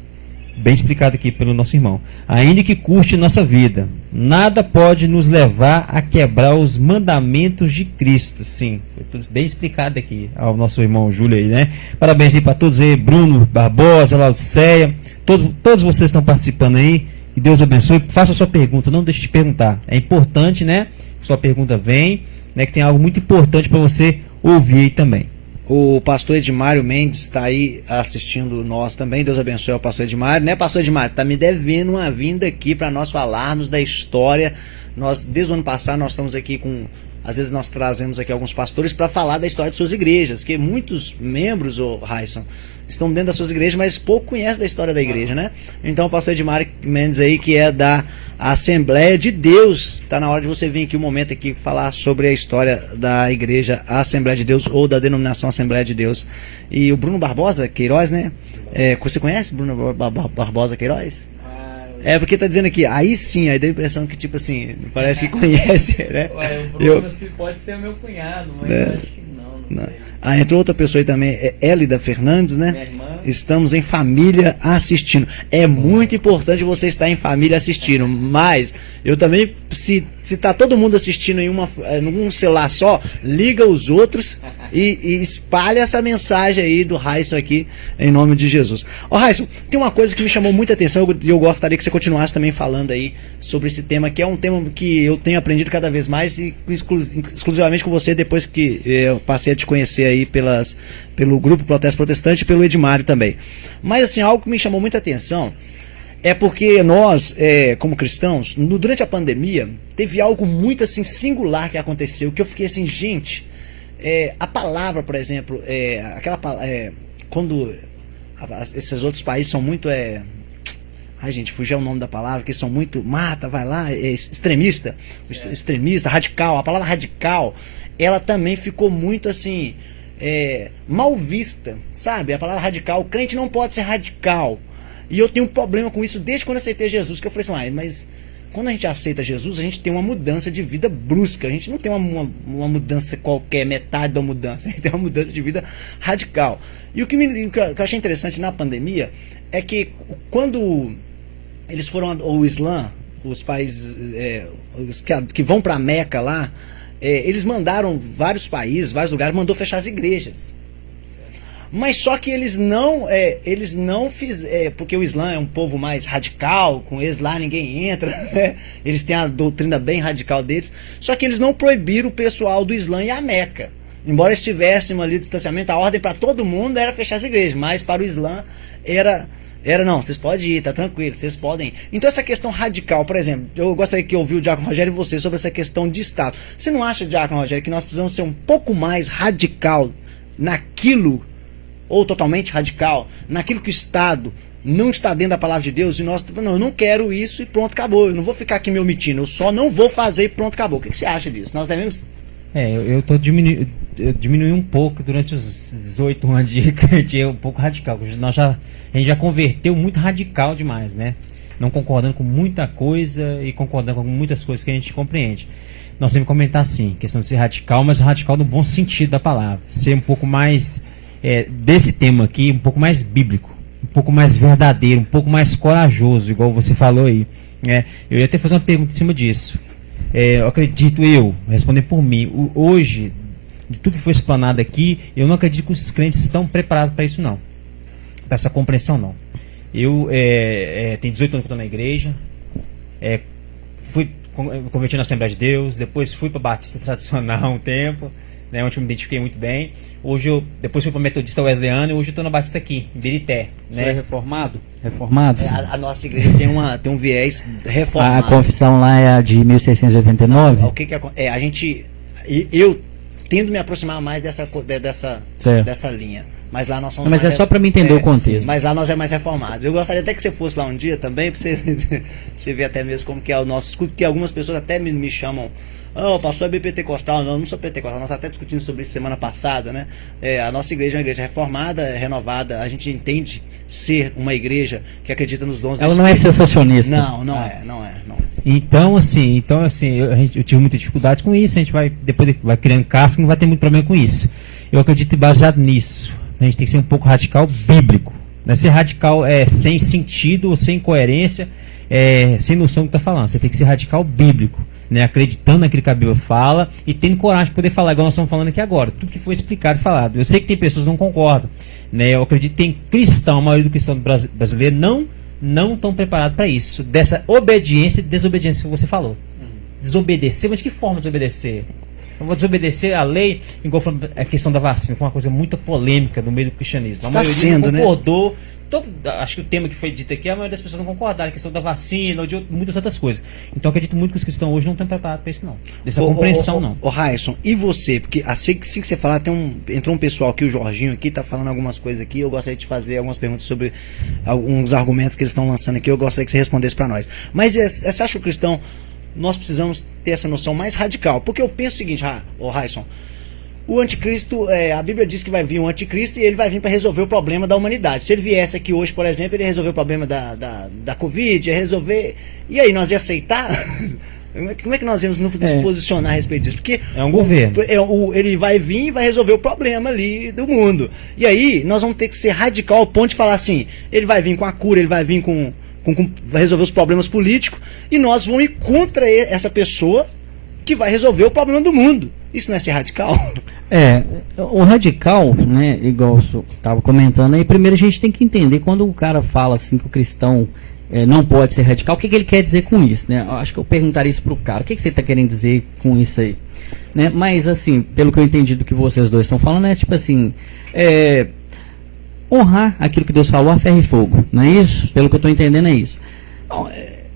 Bem explicado aqui pelo nosso irmão. Ainda que custe nossa vida, nada pode nos levar a quebrar os mandamentos de Cristo. Sim, foi tudo bem explicado aqui ao nosso irmão Júlio aí, né? Parabéns aí para todos aí, Bruno Barbosa, Laudiceia, todos vocês estão participando aí. Que Deus abençoe. Faça a sua pergunta, não deixe de perguntar. É importante, né? Sua pergunta vem, né? Que tem algo muito importante para você ouvir aí também. O pastor Edmário Mendes está aí assistindo nós também. Deus abençoe ao pastor Edmário, né, pastor Edmário? Está me devendo uma vinda aqui para nós falarmos da história. Nós, desde o ano passado, nós estamos aqui com... Às vezes nós trazemos aqui alguns pastores para falar da história de suas igrejas, que muitos membros, Raisson, estão dentro das suas igrejas, mas pouco conhecem da história da igreja, né? Então o pastor Edmário Mendes aí, que é da Assembleia de Deus, está na hora de você vir aqui um momento aqui falar sobre a história da igreja Assembleia de Deus, ou da denominação Assembleia de Deus. E o Bruno Barbosa Queiroz, né? Você conhece Bruno Barbosa Queiroz? Porque tá dizendo aqui, aí sim, aí deu a impressão que, tipo assim, parece que conhece, né? Ué, o Bruno pode ser meu cunhado, mas eu acho que não sei. Entrou outra pessoa aí também, Elida Fernandes, né? Minha irmã. Estamos em família assistindo. É muito importante você estar em família assistindo, mas eu também, se tá todo mundo assistindo em num celular só, liga os outros e espalha essa mensagem aí do Raisson aqui, em nome de Jesus. Raisson, tem uma coisa que me chamou muita atenção e eu gostaria que você continuasse também falando aí sobre esse tema, que é um tema que eu tenho aprendido cada vez mais, e exclusivamente com você, depois que eu passei a te conhecer aí pelo Grupo Protesto Protestante e pelo Edmário também. Mas assim, algo que me chamou muita atenção é porque nós, como cristãos, durante a pandemia, teve algo muito assim singular que aconteceu, que eu fiquei assim, gente, a palavra, por exemplo, quando esses outros países são muito, gente, fugiu o nome da palavra, que são muito, mata, vai lá, extremista, radical, a palavra radical, ela também ficou muito assim, mal vista, sabe? A palavra radical, o crente não pode ser radical. E eu tenho um problema com isso desde quando eu aceitei Jesus, que eu falei assim, mas quando a gente aceita Jesus, a gente tem uma mudança de vida brusca, a gente não tem uma mudança qualquer, metade da mudança, a gente tem uma mudança de vida radical. E o que eu achei interessante na pandemia é que quando eles foram ao Islã, os países que vão para Meca lá, eles mandaram vários países, vários lugares, mandou fechar as igrejas. Mas só que eles não fizeram, porque o Islã é um povo mais radical, com eles lá ninguém entra, né? Eles têm a doutrina bem radical deles, só que eles não proibiram o pessoal do Islã ir à Meca. Embora estivéssemos ali de distanciamento, a ordem para todo mundo era fechar as igrejas, mas para o Islã era não, vocês podem ir, tá tranquilo, vocês podem ir. Então essa questão radical, por exemplo, eu gostaria que eu ouvisse o Diácono Rogério e você sobre essa questão de Estado. Você não acha, Diácono Rogério, que nós precisamos ser um pouco mais radical naquilo, ou totalmente radical, naquilo que o Estado não está dentro da palavra de Deus, e nós, não, eu não quero isso e pronto, acabou. Eu não vou ficar aqui me omitindo, eu só não vou fazer e pronto, acabou. O que você acha disso? Nós devemos... Eu diminui um pouco durante os 18 anos de crente, é um pouco radical. A gente já converteu muito radical demais, né? Não concordando com muita coisa e concordando com muitas coisas que a gente compreende. Nós temos que comentar assim, questão de ser radical, mas radical no bom sentido da palavra. Ser um pouco mais, desse tema aqui, um pouco mais bíblico, um pouco mais verdadeiro, um pouco mais corajoso, igual você falou aí. Eu ia até fazer uma pergunta em cima disso. Eu acredito, respondendo por mim, hoje, de tudo que foi explanado aqui, eu não acredito que os crentes estão preparados para isso não, para essa compreensão não. Eu tenho 18 anos que estou na igreja, fui converti na Assembleia de Deus, depois fui para Batista Tradicional um tempo, né, onde eu me identifiquei muito bem. Hoje depois fui para Metodista Wesleyana e hoje eu estou na Batista aqui, em Birité. Né? Você é reformado? Reformado? A nossa igreja tem um viés reformado. A confissão lá é a de 1689? O que a gente... Eu tendo me aproximar mais dessa linha. Mas lá nós somos mas mais só para me entender o contexto. Sim, mas lá nós é mais reformados. Eu gostaria até que você fosse lá um dia também, para você ver até mesmo como que é o nosso escudo, que algumas pessoas até me chamam, o pastor é bem pentecostal. Não sou pentecostal, nós até discutimos sobre isso semana passada, né? A nossa igreja é uma igreja reformada, renovada, a gente entende ser uma igreja que acredita nos dons do Ela não é sensacionista. Não é. Então, assim, eu tive muita dificuldade com isso, a gente depois vai criando casca, não vai ter muito problema com isso. Eu acredito baseado nisso. A gente tem que ser um pouco radical bíblico. Não é ser radical sem sentido ou sem coerência, sem noção do que está falando. Você tem que ser radical bíblico, né? Acreditando naquilo que a Bíblia fala e tendo coragem de poder falar, igual nós estamos falando aqui agora. Tudo que foi explicado e falado. Eu sei que tem pessoas que não concordam. Né? Eu acredito que tem cristão, a maioria do cristão brasileiro não estão preparados para isso. Dessa obediência e desobediência que você falou. Desobedecer, mas de que forma desobedecer? Eu vou desobedecer a lei, igual a questão da vacina, foi uma coisa muito polêmica no meio do cristianismo. A maioria não concordou. Acho que o tema que foi dito aqui, a maioria das pessoas não concordaram, a questão da vacina ou de muitas outras coisas. Então eu acredito muito que os cristãos hoje não estão preparados para isso não. Dessa compreensão não. Raison, e você? Porque assim que você falar, entrou um pessoal aqui, o Jorginho aqui, tá falando algumas coisas aqui, eu gostaria de fazer algumas perguntas sobre alguns argumentos que eles estão lançando aqui, eu gostaria que você respondesse para nós. Mas você acha que o cristão, nós precisamos ter essa noção mais radical? Porque eu penso o seguinte, Raison, o anticristo, a Bíblia diz que vai vir um anticristo e ele vai vir para resolver o problema da humanidade. Se ele viesse aqui hoje, por exemplo, ele ia resolver o problema da Covid, ia resolver... E aí, nós ia aceitar? Como é que nós íamos nos posicionar a respeito disso? Porque é um governo. Ele vai vir e vai resolver o problema ali do mundo. E aí, nós vamos ter que ser radical ao ponto de falar assim, ele vai vir com a cura, ele vai vir vai resolver os problemas políticos, e nós vamos ir contra essa pessoa que vai resolver o problema do mundo. Isso não é ser radical? O radical, né, igual eu estava comentando aí, primeiro a gente tem que entender, quando o cara fala assim que o cristão não pode ser radical, o que ele quer dizer com isso, né? Eu acho que eu perguntaria isso pro cara, o que você está querendo dizer com isso aí? Né? Mas assim, pelo que eu entendi do que vocês dois estão falando, é tipo assim, honrar aquilo que Deus falou a ferro e fogo, não é isso? Pelo que eu estou entendendo é isso. Então,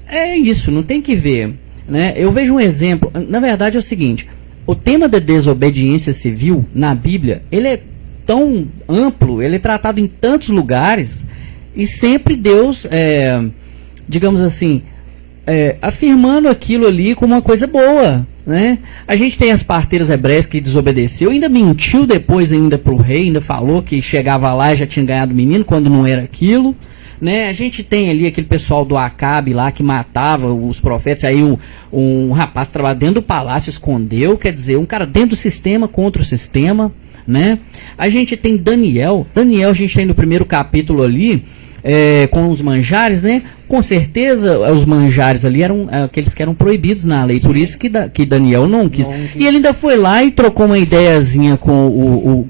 é isso, não tem que ver, né? Eu vejo um exemplo, na verdade é o seguinte, o tema da desobediência civil na Bíblia, ele é tão amplo, ele é tratado em tantos lugares, e sempre Deus, digamos assim, afirmando aquilo ali como uma coisa boa, né? A gente tem as parteiras hebreias que desobedeceu, ainda mentiu depois ainda para o rei, ainda falou que chegava lá e já tinha ganhado o menino, quando não era aquilo. Né? A gente tem ali aquele pessoal do Acabe lá que matava os profetas, aí um rapaz trabalhava dentro do palácio, escondeu, quer dizer, um cara dentro do sistema contra o sistema, né? A gente tem Daniel, a gente tem no primeiro capítulo ali, com os manjares, né? Com certeza os manjares ali eram aqueles que eram proibidos na lei. Sim. Por isso que Daniel não quis. E ele ainda foi lá e trocou uma ideiazinha com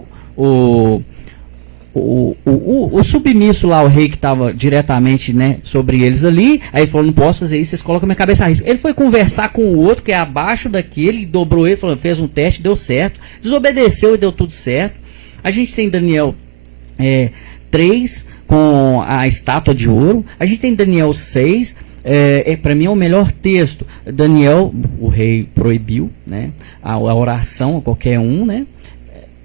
o submisso lá, o rei que estava diretamente, né, sobre eles ali. Aí ele falou, não posso fazer isso, vocês colocam minha cabeça a risco. Ele foi conversar com o outro que é abaixo daquele, dobrou ele, falou, fez um teste, deu certo, desobedeceu e deu tudo certo. A gente tem Daniel 3 com a estátua de ouro. A gente tem Daniel 6, para mim é o melhor texto. Daniel, o rei proibiu, né, a oração a qualquer um, né?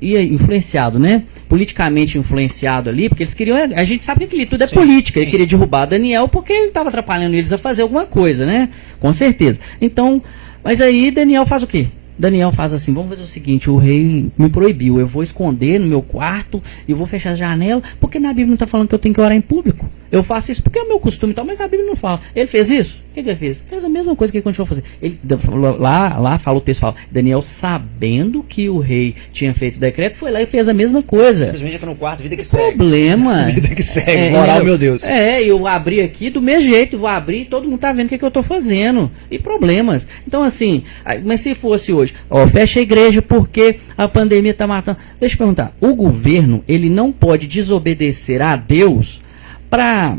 influenciado, né? Politicamente influenciado ali, porque eles queriam, a gente sabe que aquilo tudo é política, ele queria derrubar Daniel porque ele estava atrapalhando eles a fazer alguma coisa, né? Com certeza. Então, mas aí Daniel faz o quê? Daniel faz assim, vamos fazer o seguinte, o rei me proibiu, eu vou esconder no meu quarto e vou fechar as janelas, porque na Bíblia não está falando que eu tenho que orar em público. Eu faço isso porque é o meu costume e tal, mas a Bíblia não fala. Ele fez isso? O que ele fez? Fez a mesma coisa que ele continuou fazendo. Ele, lá fala o texto, fala, Daniel, sabendo que o rei tinha feito o decreto, foi lá e fez a mesma coisa. Simplesmente entra no quarto, vida que segue. Problema. Vida que segue, moral, meu Deus. Eu abri aqui do mesmo jeito, vou abrir e todo mundo tá vendo o que eu tô fazendo. E problemas. Então, assim, mas se fosse hoje, fecha a igreja porque a pandemia tá matando. Deixa eu perguntar, o governo, ele não pode desobedecer a Deus para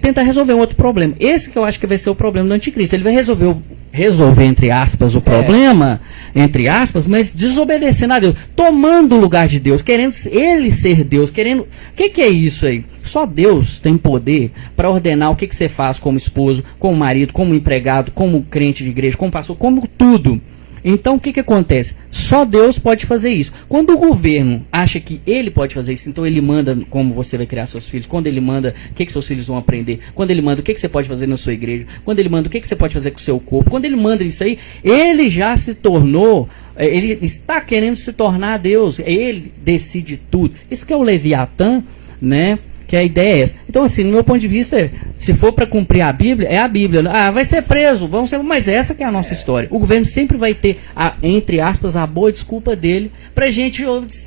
tentar resolver um outro problema. Esse que eu acho que vai ser o problema do anticristo. Ele vai resolver entre aspas, o problema, entre aspas, mas desobedecendo a Deus, tomando o lugar de Deus, querendo ele ser Deus, querendo... O que é isso aí? Só Deus tem poder para ordenar o que você faz como esposo, como marido, como empregado, como crente de igreja, como pastor, como tudo. Então, o que acontece? Só Deus pode fazer isso. Quando o governo acha que ele pode fazer isso, então ele manda como você vai criar seus filhos, quando ele manda o que seus filhos vão aprender, quando ele manda o que você pode fazer na sua igreja, quando ele manda o que você pode fazer com o seu corpo, quando ele manda isso aí, ele já se tornou, ele está querendo se tornar Deus, ele decide tudo. Isso que é o Leviatã, né? Que a ideia é essa. Então, assim, no meu ponto de vista, se for para cumprir a Bíblia, é a Bíblia. Vai ser preso, mas essa que é a nossa história. O governo sempre vai ter, entre aspas, a boa desculpa dele pra gente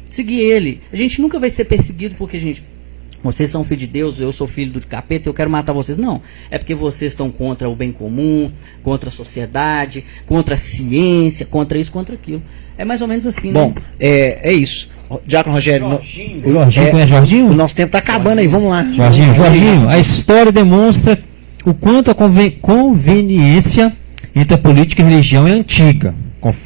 seguir ele. A gente nunca vai ser perseguido porque, gente, vocês são filho de Deus, eu sou filho do capeta, eu quero matar vocês. Não, é porque vocês estão contra o bem comum, contra a sociedade, contra a ciência, contra isso, contra aquilo. É mais ou menos assim, Bom, né? É isso. Diácono Rogério, Jorginho, conhece Jorginho? O nosso tempo está acabando aí, vamos lá. Jorginho, a história demonstra o quanto a conveniência entre a política e a religião é antiga,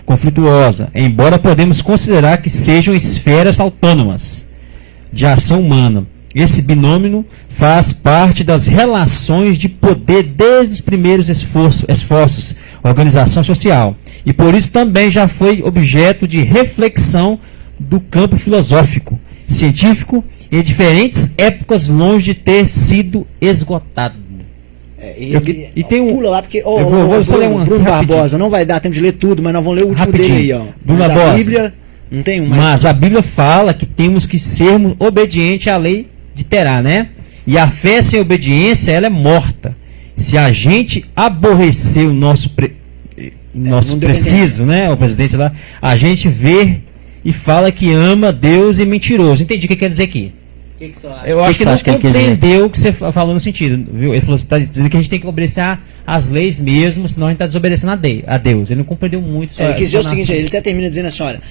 conflituosa, embora podemos considerar que sejam esferas autônomas de ação humana. Esse binômio faz parte das relações de poder desde os primeiros esforços, organização social, e por isso também já foi objeto de reflexão do campo filosófico, científico, em diferentes épocas, longe de ter sido esgotado. E tem um... Pula lá, porque... vou só ler um Bruno Barbosa, não vai dar tempo de ler tudo, mas nós vamos ler o último rapidinho. dele aí, ó. Bruno Mas Barbosa, a Bíblia não tem uma... Mas a Bíblia fala que temos que sermos obedientes à lei de Terá, né? E a fé sem obediência, ela é morta. Se a gente aborrecer o nosso preciso, né? O presidente lá, a gente vê e fala que ama Deus e mentiroso. Entendi o que quer dizer aqui. Que você acha? Eu acho que não ele compreendeu o que você falou no sentido, viu? Ele falou, você está dizendo que a gente tem que obedecer às leis mesmo, senão a gente está desobedecendo a Deus. Ele não compreendeu muito. Ele quis dizer o seguinte, ele até termina dizendo assim, olha,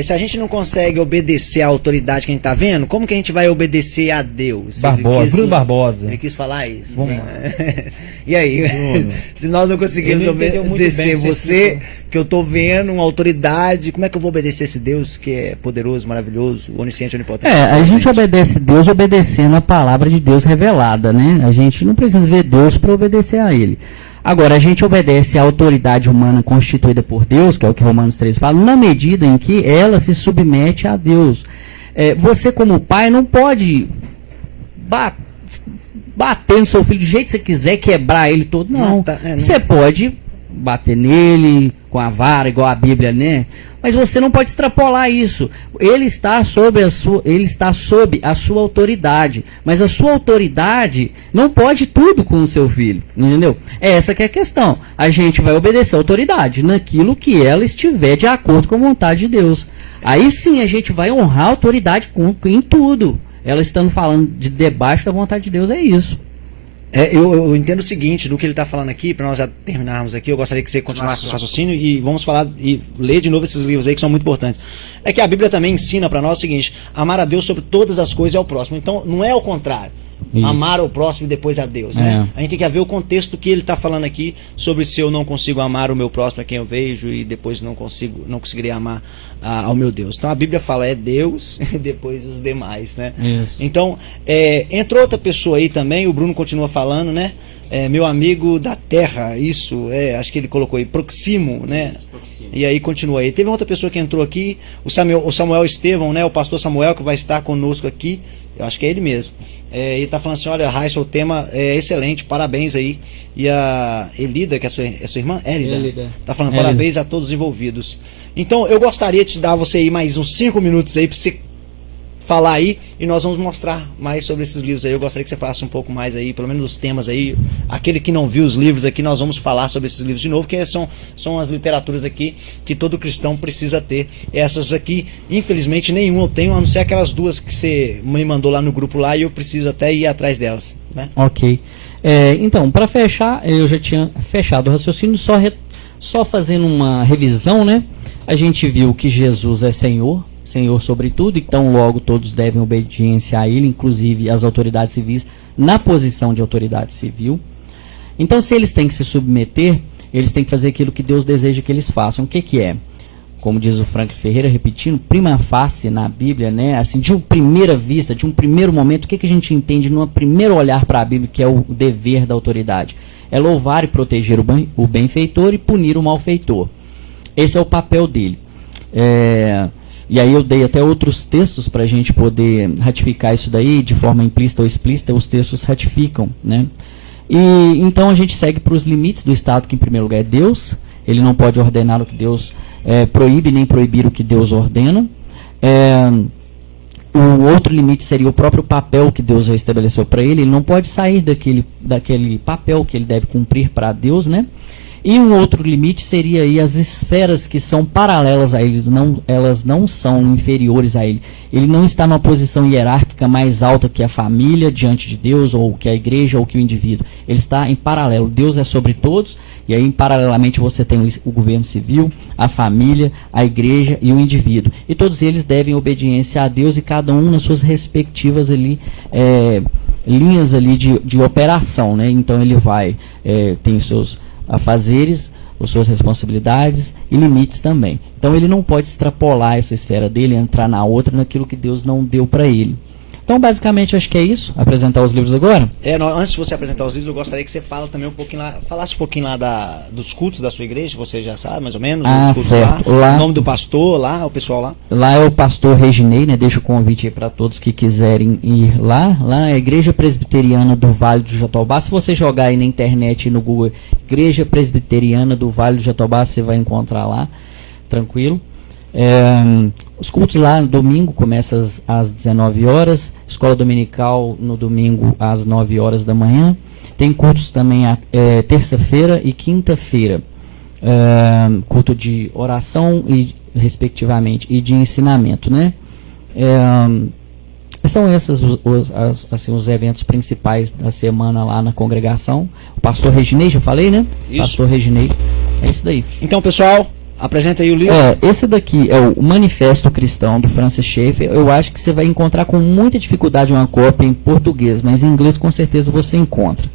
se a gente não consegue obedecer à autoridade que a gente está vendo, como que a gente vai obedecer a Deus? Bruno Barbosa. Ele quis falar isso. Vamos lá. E aí, se nós não conseguimos obedecer você, que eu estou vendo uma autoridade, como é que eu vou obedecer esse Deus que é poderoso, maravilhoso, onisciente, onipotente? A gente obedece Deus obedecendo a palavra de Deus revelada, né? A gente não precisa ver Deus para obedecer a Ele. Agora, a gente obedece à autoridade humana constituída por Deus, que é o que Romanos 13 fala, na medida em que ela se submete a Deus. Você, como pai, não pode bater no seu filho do jeito que você quiser, quebrar ele todo, não. Você pode bater nele com a vara, igual a Bíblia, né? Mas você não pode extrapolar isso. Ele está sob a sua autoridade. Mas a sua autoridade não pode tudo com o seu filho. Entendeu? Essa que é a questão. A gente vai obedecer a autoridade naquilo que ela estiver de acordo com a vontade de Deus. Aí sim a gente vai honrar a autoridade em tudo. Ela estando falando de debaixo da vontade de Deus, é isso. Eu entendo o seguinte, do que ele está falando aqui, para nós já terminarmos aqui, eu gostaria que você continuasse o raciocínio e vamos falar e ler de novo esses livros aí que são muito importantes. É que a Bíblia também ensina para nós o seguinte, amar a Deus sobre todas as coisas e ao próximo. Então não é o contrário. Isso. Amar ao próximo e depois a Deus, né? A gente tem que ver o contexto que ele está falando aqui sobre se eu não consigo amar o meu próximo a quem eu vejo e depois não conseguirei amar ao meu Deus. Então a Bíblia fala Deus e depois os demais, né? Isso. Então entrou outra pessoa aí também, o Bruno continua falando, né? Meu amigo da terra, acho que ele colocou aí, Proximo, né? E aí continua aí. Teve outra pessoa que entrou aqui, o Samuel Estevão, né? O pastor Samuel, que vai estar conosco aqui. Eu acho que é ele mesmo. Ele está falando assim, olha, Raíssa, o tema é excelente, parabéns aí. E a Elida, que é sua irmã? Elida. Está falando parabéns a todos os envolvidos. Então, eu gostaria de dar você aí mais uns 5 minutos aí para você falar aí, e nós vamos mostrar mais sobre esses livros aí. Eu gostaria que você falasse um pouco mais aí, pelo menos dos temas aí. Aquele que não viu os livros aqui, nós vamos falar sobre esses livros de novo, que são as literaturas aqui que todo cristão precisa ter. Essas aqui, infelizmente, nenhuma eu tenho, a não ser aquelas duas que você me mandou lá no grupo lá, e eu preciso até ir atrás delas, né? Ok. Então, para fechar, eu já tinha fechado o raciocínio, só fazendo uma revisão, né? A gente viu que Jesus é Senhor sobre tudo, então logo todos devem obediência a ele, inclusive as autoridades civis na posição de autoridade civil. Então, se eles têm que se submeter, eles têm que fazer aquilo que Deus deseja que eles façam. O que é? Como diz o Franklin Ferreira, repetindo, prima facie na Bíblia, né? Assim, de uma primeira vista, de um primeiro momento, o que a gente entende num primeiro olhar para a Bíblia, que é o dever da autoridade? É louvar e proteger o benfeitor e punir o malfeitor. Esse é o papel dele. E aí eu dei até outros textos para a gente poder ratificar isso daí, de forma implícita ou explícita, os textos ratificam, né? E então a gente segue para os limites do Estado, que em primeiro lugar é Deus. Ele não pode ordenar o que Deus proíbe, nem proibir o que Deus ordena. O outro limite seria o próprio papel que Deus já estabeleceu para ele. Ele não pode sair daquele papel que ele deve cumprir para Deus, né? E um outro limite seria aí as esferas que são paralelas a ele, elas não são inferiores a ele. Ele não está numa posição hierárquica mais alta que a família diante de Deus, ou que a igreja, ou que o indivíduo. Ele está em paralelo. Deus é sobre todos, e aí paralelamente você tem o governo civil, a família, a igreja e o indivíduo. E todos eles devem obediência a Deus, e cada um nas suas respectivas ali, linhas ali de operação, né? Então ele tem os seus afazeres, as suas responsabilidades e limites também. Então ele não pode extrapolar essa esfera dele, entrar na outra, naquilo que Deus não deu para ele. Então, basicamente, acho que é isso. Apresentar os livros agora? Antes de você apresentar os livros, eu gostaria que você falasse um pouquinho lá dos cultos da sua igreja, você já sabe, mais ou menos, os cultos certo. Lá, o nome do pastor lá, o pessoal lá. Lá é o pastor Reginei, né? Deixa o convite aí para todos que quiserem ir lá. Lá é a Igreja Presbiteriana do Vale do Jatobá. Se você jogar aí na internet, no Google, Igreja Presbiteriana do Vale do Jatobá, você vai encontrar lá, tranquilo. Os cultos lá no domingo começam às 19 horas, escola dominical no domingo às 9 horas da manhã. Tem cultos também terça-feira e quinta-feira, culto de oração e respectivamente e de ensinamento, né? São esses os eventos principais da semana lá na congregação. O pastor Reginei, já falei, né? Isso. Pastor Reginei, é isso daí. Então, pessoal, apresenta aí o livro. Esse daqui é o Manifesto Cristão, do Francis Schaeffer. Eu acho que você vai encontrar com muita dificuldade uma cópia em português, mas em inglês com certeza você encontra.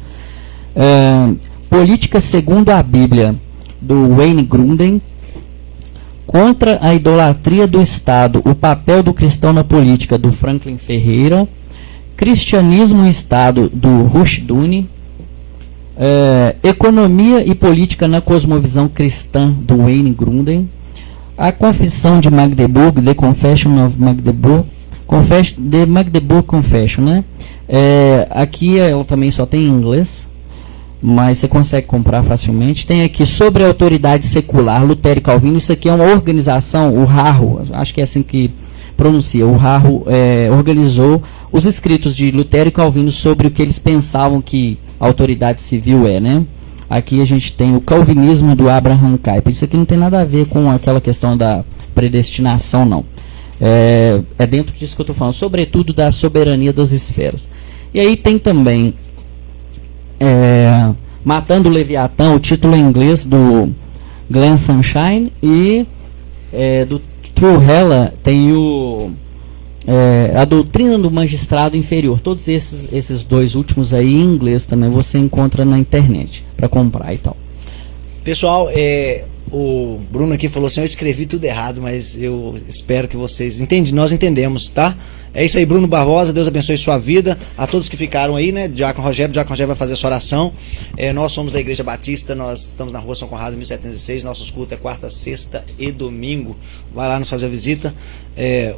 Política segundo a Bíblia, do Wayne Grudem. Contra a idolatria do Estado, o papel do cristão na política, do Franklin Ferreira. Cristianismo e Estado, do Rushduni. Economia e Política na Cosmovisão Cristã, do Wayne Grudem. A Confissão de Magdeburg, The Confession of Magdeburg, The Magdeburg Confession, né? Aqui ela também só tem em inglês, mas você consegue comprar facilmente. Tem aqui Sobre a Autoridade Secular, Lutero e Calvino. Isso aqui é uma organização, o Raro, acho que é assim que pronuncia, o Raro organizou os escritos de Lutero e Calvino sobre o que eles pensavam que a autoridade civil né? Aqui a gente tem o Calvinismo do Abraham Kuyper. Isso aqui não tem nada a ver com aquela questão da predestinação, não. É dentro disso que eu estou falando, sobretudo da soberania das esferas. E aí tem também Matando o Leviatã, o título em inglês do Glenn Sunshine, e do True Hella tem a Doutrina do Magistrado Inferior. Todos esses dois últimos aí em inglês também você encontra na internet para comprar e tal. Pessoal, O Bruno aqui falou assim, eu escrevi tudo errado, mas eu espero que vocês entendem, nós entendemos, tá? É isso aí, Bruno Barbosa, Deus abençoe sua vida. A todos que ficaram aí, né? Diácono Rogério vai fazer essa oração. Nós somos da Igreja Batista, nós estamos na rua São Conrado, 1706. Nossos cultos é quarta, sexta e domingo. Vai lá nos fazer a visita.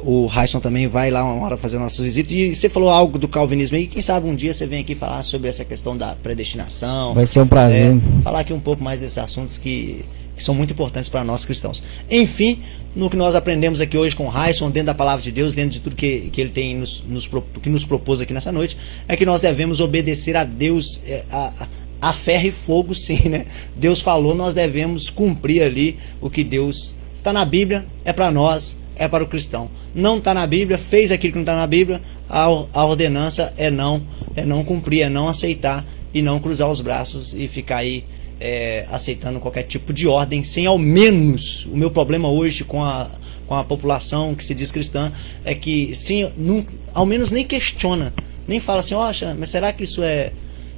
O Raison também vai lá uma hora fazer nossas visitas. E você falou algo do calvinismo aí. Quem sabe um dia você vem aqui falar sobre essa questão da predestinação. Vai ser um prazer. Falar aqui um pouco mais desses assuntos que são muito importantes para nós cristãos. Enfim, no que nós aprendemos aqui hoje com o Raison, dentro da palavra de Deus, dentro de tudo que ele tem que nos propôs aqui nessa noite, é que nós devemos obedecer a Deus a ferro e fogo, sim, né? Deus falou, nós devemos cumprir ali o que Deus está na Bíblia, é para nós, é para o cristão. Não está na Bíblia, fez aquilo que não está na Bíblia, a ordenança é não cumprir, é não aceitar e não cruzar os braços e ficar aí aceitando qualquer tipo de ordem, sem ao menos, o meu problema hoje com a população que se diz cristã é que sim, ao menos nem questiona, nem fala assim, mas será que isso é,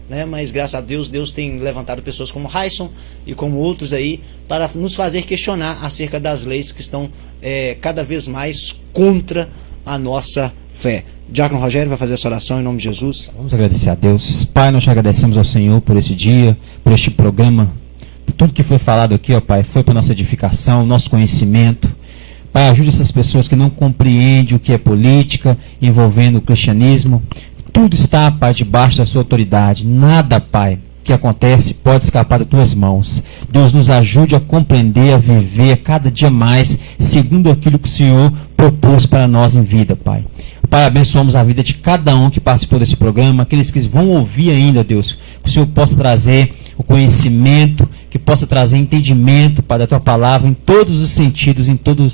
né? Mas graças a Deus, Deus tem levantado pessoas como Raison e como outros aí para nos fazer questionar acerca das leis que estão cada vez mais contra a nossa fé. Diácono Rogério vai fazer essa oração em nome de Jesus. Vamos agradecer a Deus. Pai, nós te agradecemos ao Senhor por esse dia, por este programa, por tudo que foi falado aqui, ó Pai, foi para nossa edificação, nosso conhecimento. Pai, ajude essas pessoas que não compreendem o que é política envolvendo o cristianismo. Tudo está, Pai, debaixo da sua autoridade. Nada, Pai, que acontece pode escapar das tuas mãos. Deus nos ajude a compreender, a viver cada dia mais segundo aquilo que o Senhor propôs para nós em vida, Pai. Pai, abençoamos a vida de cada um que participou desse programa, aqueles que vão ouvir ainda, Deus, que o Senhor possa trazer o conhecimento, que possa trazer entendimento para a tua palavra em todos os sentidos, em todo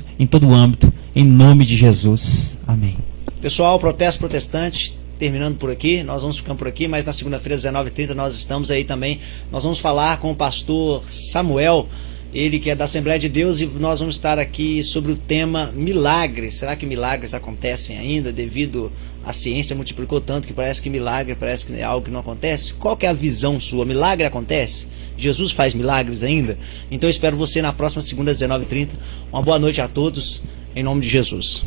o âmbito, em nome de Jesus. Amém. Pessoal, Protesto Protestante terminando por aqui, nós vamos ficando por aqui, mas na segunda-feira, 19h30, nós estamos aí também, nós vamos falar com o pastor Samuel, ele que é da Assembleia de Deus, e nós vamos estar aqui sobre o tema milagres. Será que milagres acontecem ainda devido à ciência multiplicou tanto que parece que milagre, parece que é algo que não acontece? Qual que é a visão sua? Milagre acontece? Jesus faz milagres ainda? Então eu espero você na próxima segunda, 19h30. Uma boa noite a todos, em nome de Jesus.